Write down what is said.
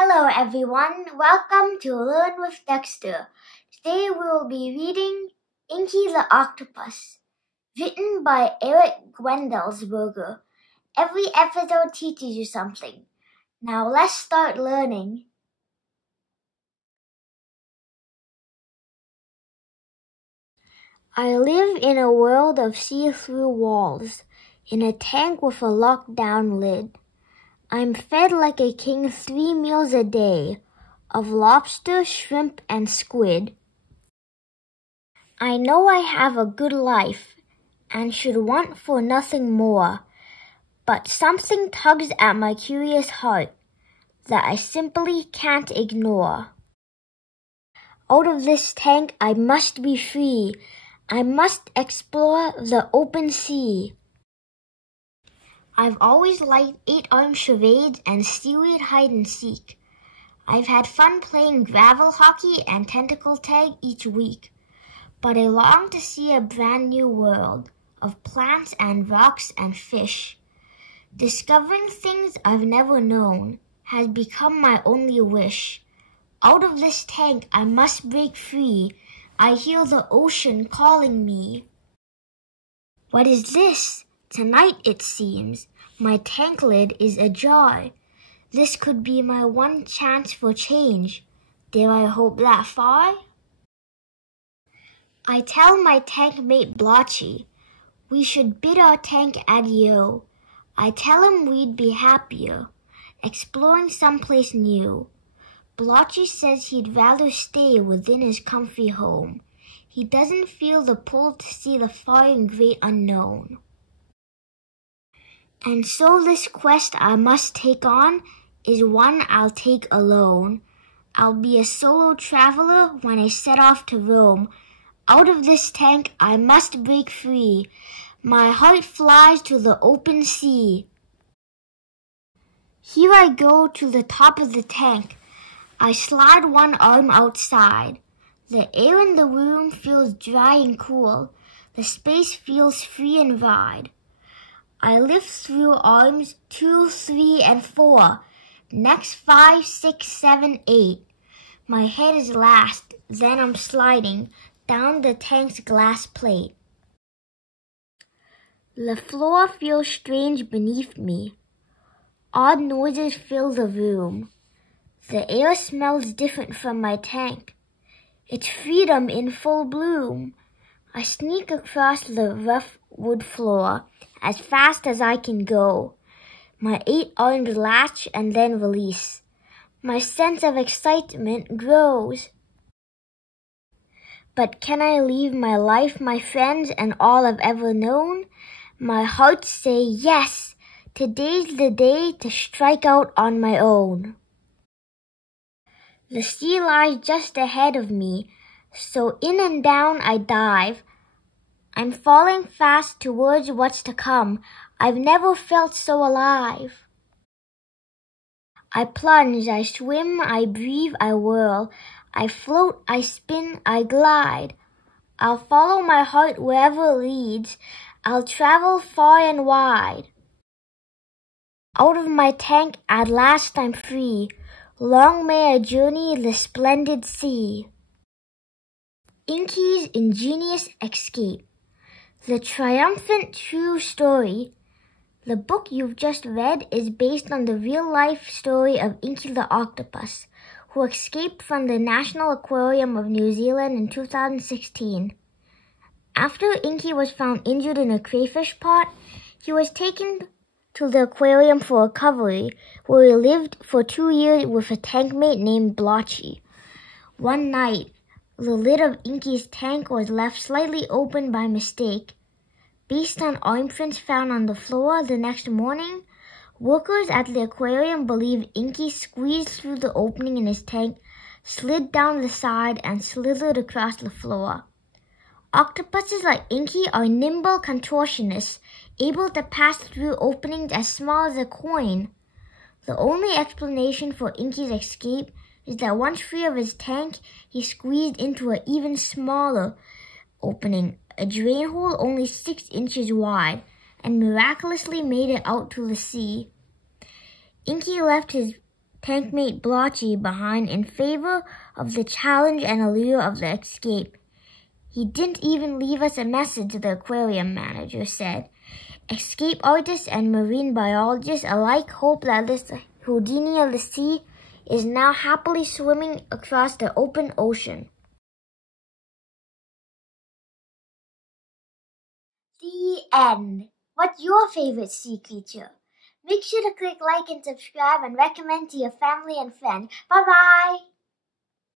Hello everyone, welcome to Learn with Dexter. Today we will be reading Inky the Octopus, written by Eric Gwendelsberger. Every episode teaches you something. Now let's start learning. I live in a world of see-through walls, in a tank with a locked-down lid. I'm fed like a king 3 meals a day, of lobster, shrimp, and squid. I know I have a good life, and should want for nothing more, but something tugs at my curious heart that I simply can't ignore. Out of this tank I must be free. I must explore the open sea. I've always liked 8-arm charades and seaweed hide-and-seek. I've had fun playing gravel hockey and tentacle tag each week. But I long to see a brand new world of plants and rocks and fish. Discovering things I've never known has become my only wish. Out of this tank I must break free. I hear the ocean calling me. What is this? Tonight, it seems, my tank lid is ajar. This could be my one chance for change. Dare I hope that far? I tell my tank mate Blotchy, we should bid our tank adieu. I tell him we'd be happier, exploring someplace new. Blotchy says he'd rather stay within his comfy home. He doesn't feel the pull to see the far and great unknown. And so this quest I must take on is one I'll take alone. I'll be a solo traveler when I set off to roam. Out of this tank I must break free. My heart flies to the open sea. Here I go to the top of the tank. I slide one arm outside. The air in the room feels dry and cool. The space feels free and wide. I lift through arms 2, 3, and 4. Next 5, 6, 7, 8. My head is last, then I'm sliding down the tank's glass plate. The floor feels strange beneath me. Odd noises fill the room. The air smells different from my tank. It's freedom in full bloom. I sneak across the rough wood floor as fast as I can go. My 8 arms latch and then release. My sense of excitement grows. But can I leave my life, my friends, and all I've ever known? My heart say yes. Today's the day to strike out on my own. The sea lies just ahead of me, so in and down I dive. I'm falling fast towards what's to come. I've never felt so alive. I plunge, I swim, I breathe, I whirl. I float, I spin, I glide. I'll follow my heart wherever it leads. I'll travel far and wide. Out of my tank at last I'm free. Long may I journey the splendid sea. Inky's Ingenious Escape. The triumphant true story. The book you've just read is based on the real-life story of Inky the Octopus, who escaped from the National Aquarium of New Zealand in 2016. After Inky was found injured in a crayfish pot, he was taken to the aquarium for recovery, where he lived for 2 years with a tank mate named Blotchy. One night, the lid of Inky's tank was left slightly open by mistake. Based on arm prints found on the floor the next morning, workers at the aquarium believed Inky squeezed through the opening in his tank, slid down the side, and slithered across the floor. Octopuses like Inky are nimble contortionists, able to pass through openings as small as a coin. The only explanation for Inky's escape is that once free of his tank, he squeezed into an even smaller opening, a drain hole only 6 inches wide, and miraculously made it out to the sea. Inky left his tankmate Blotchy behind in favor of the challenge and allure of the escape. He didn't even leave us a message, the aquarium manager said. Escape artists and marine biologists alike hope that this Houdini of the sea is now happily swimming across the open ocean. The end. What's your favorite sea creature? Make sure to click like and subscribe and recommend to your family and friends. Bye-bye!